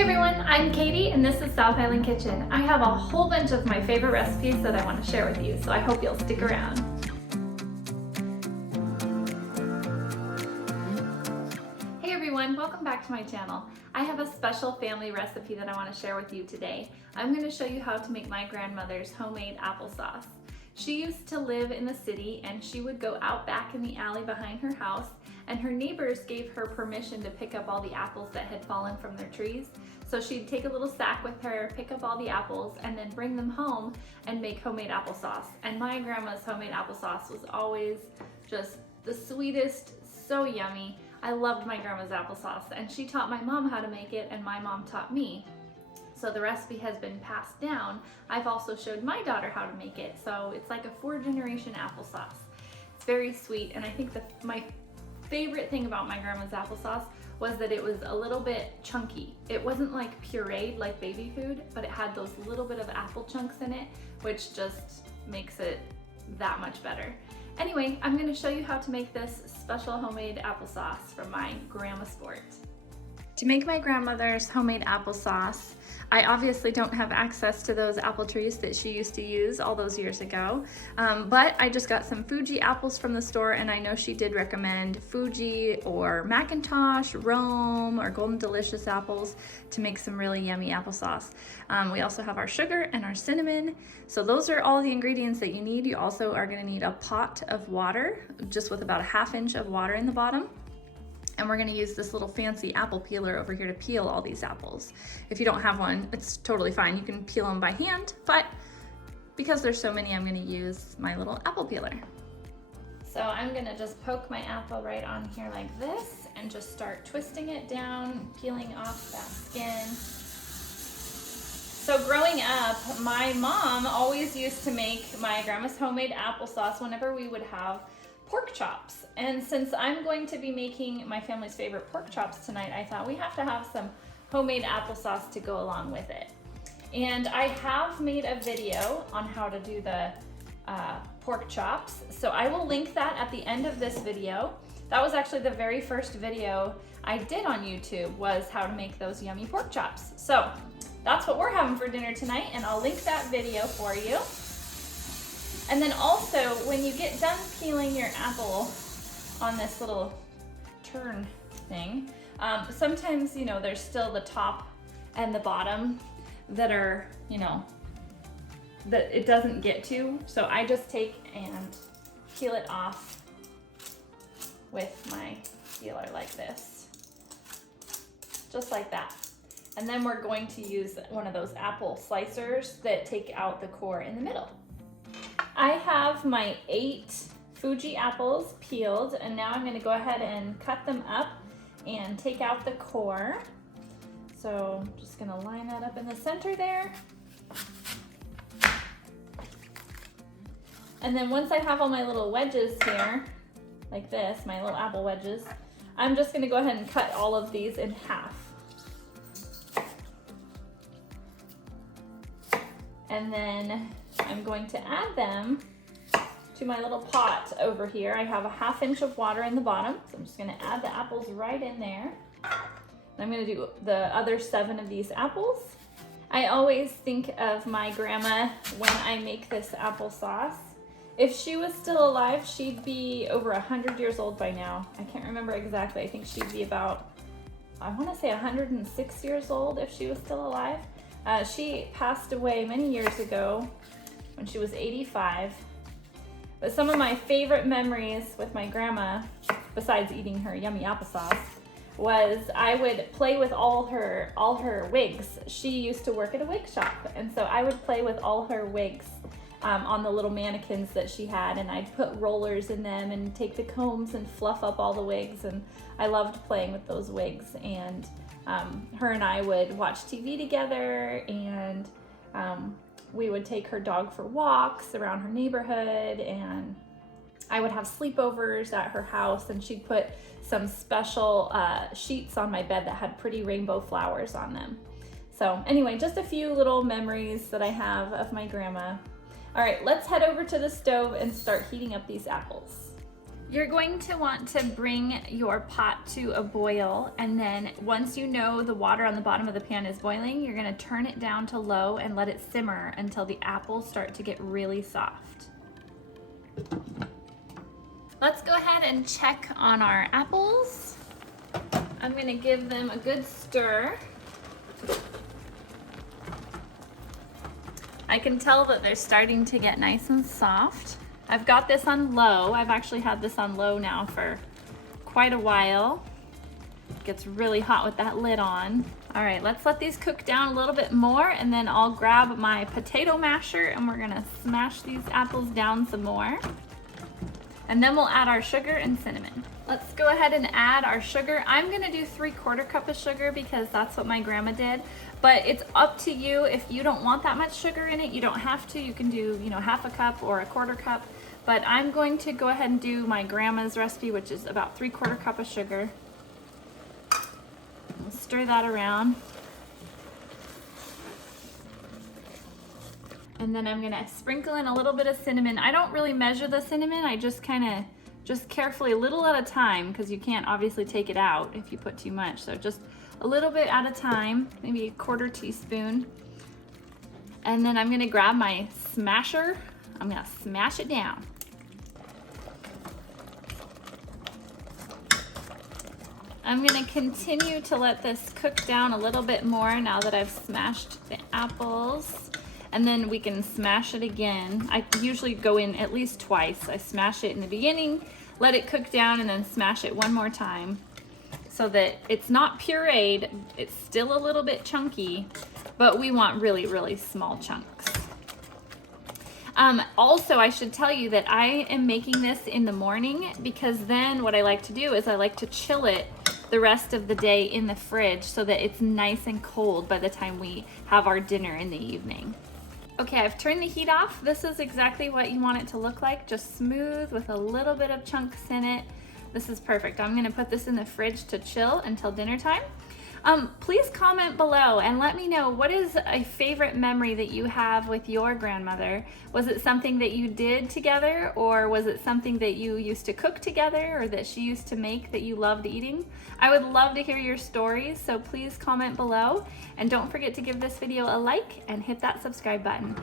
Hey everyone, I'm Katie and this is South Island Kitchen. I have a whole bunch of my favorite recipes that I want to share with you, so I hope you'll stick around. Hey everyone, welcome back to my channel. I have a special family recipe that I want to share with you today. I'm going to show you how to make my grandmother's homemade applesauce. She used to live in the city and she would go out back in the alley behind her house, and her neighbors gave her permission to pick up all the apples that had fallen from their trees. So she'd take a little sack with her, pick up all the apples, and then bring them home and make homemade applesauce. And my grandma's homemade applesauce was always just the sweetest, so yummy. I loved my grandma's applesauce, and she taught my mom how to make it, and my mom taught me. So the recipe has been passed down. I've also showed my daughter how to make it, so it's like a 4th-generation applesauce. It's very sweet, and I think my favorite thing about my grandma's applesauce was that it was a little bit chunky. It wasn't like pureed like baby food, but it had those little bit of apple chunks in it, which just makes it that much better. Anyway, I'm gonna show you how to make this special homemade applesauce from my Grandma Sport. To make my grandmother's homemade applesauce, I obviously don't have access to those apple trees that she used to use all those years ago, but I just got some Fuji apples from the store, and I know she did recommend Fuji or Macintosh, Rome, or Golden Delicious apples to make some really yummy applesauce. We also have our sugar and our cinnamon. So those are all the ingredients that you need. You also are gonna need a pot of water, just with about a 1/2 inch of water in the bottom. And we're gonna use this little fancy apple peeler over here to peel all these apples. If you don't have one, it's totally fine. You can peel them by hand, but because there's so many, I'm gonna use my little apple peeler. So I'm gonna just poke my apple right on here like this and just start twisting it down, peeling off that skin. So growing up, my mom always used to make my grandma's homemade applesauce whenever we would have pork chops. And since I'm going to be making my family's favorite pork chops tonight, I thought we have to have some homemade applesauce to go along with it. And I have made a video on how to do the pork chops, so I will link that at the end of this video. That was actually the very first video I did on YouTube, was how to make those yummy pork chops. So that's what we're having for dinner tonight, and I'll link that video for you. And then also, when you get done peeling your apple on this little turn thing, sometimes, you know, there's still the top and the bottom that are, you know, that it doesn't get to. So I just take and peel it off with my peeler like this, just like that. And then we're going to use one of those apple slicers that take out the core in the middle. I have my 8 Fuji apples peeled, and now I'm going to go ahead and cut them up and take out the core. So I'm just going to line that up in the center there. And then once I have all my little wedges here, like this, my little apple wedges, I'm just going to go ahead and cut all of these in half. And then I'm going to add them to my little pot over here. I have a 1/2 inch of water in the bottom, so I'm just gonna add the apples right in there. I'm gonna do the other 7 of these apples. I always think of my grandma when I make this applesauce. If she was still alive, she'd be over 100 years old by now. I can't remember exactly. I think she'd be about, I wanna say 106 years old if she was still alive. She passed away many years ago when she was 85. But some of my favorite memories with my grandma, besides eating her yummy applesauce, was I would play with all her wigs. She used to work at a wig shop, and so I would play with all her wigs on the little mannequins that she had, and I'd put rollers in them and take the combs and fluff up all the wigs, and I loved playing with those wigs. And her and I would watch TV together, and we would take her dog for walks around her neighborhood, and I would have sleepovers at her house, and she'd put some special sheets on my bed that had pretty rainbow flowers on them. So anyway, just a few little memories that I have of my grandma. All right, let's head over to the stove and start heating up these apples. You're going to want to bring your pot to a boil, and then once you know the water on the bottom of the pan is boiling, you're gonna turn it down to low and let it simmer until the apples start to get really soft. Let's go ahead and check on our apples. I'm gonna give them a good stir. I can tell that they're starting to get nice and soft. I've got this on low. I've actually had this on low now for quite a while. It gets really hot with that lid on. All right, let's let these cook down a little bit more, and then I'll grab my potato masher and we're gonna smash these apples down some more. And then we'll add our sugar and cinnamon. Let's go ahead and add our sugar. I'm gonna do 3/4 cup of sugar because that's what my grandma did. But it's up to you. If you don't want that much sugar in it, you don't have to. You can do, 1/2 cup or 1/4 cup. But I'm going to go ahead and do my grandma's recipe, which is about 3/4 cup of sugar. We'll stir that around. And then I'm gonna sprinkle in a little bit of cinnamon. I don't really measure the cinnamon. I just carefully, a little at a time, because you can't obviously take it out if you put too much. So just a little bit at a time, maybe a 1/4 teaspoon. And then I'm gonna grab my smasher. I'm gonna smash it down. I'm gonna continue to let this cook down a little bit more now that I've smashed the apples. And then we can smash it again. I usually go in at least twice. I smash it in the beginning, let it cook down, and then smash it one more time so that it's not pureed. It's still a little bit chunky, but we want really, really small chunks. Also, I should tell you that I am making this in the morning because then what I like to do is I like to chill it the rest of the day in the fridge so that it's nice and cold by the time we have our dinner in the evening. Okay, I've turned the heat off. This is exactly what you want it to look like, just smooth with a little bit of chunks in it. This is perfect. I'm gonna put this in the fridge to chill until dinner time. Please comment below and let me know, what is a favorite memory that you have with your grandmother? Was it something that you did together, or was it something that you used to cook together or that she used to make that you loved eating? I would love to hear your stories, so please comment below, and don't forget to give this video a like and hit that subscribe button.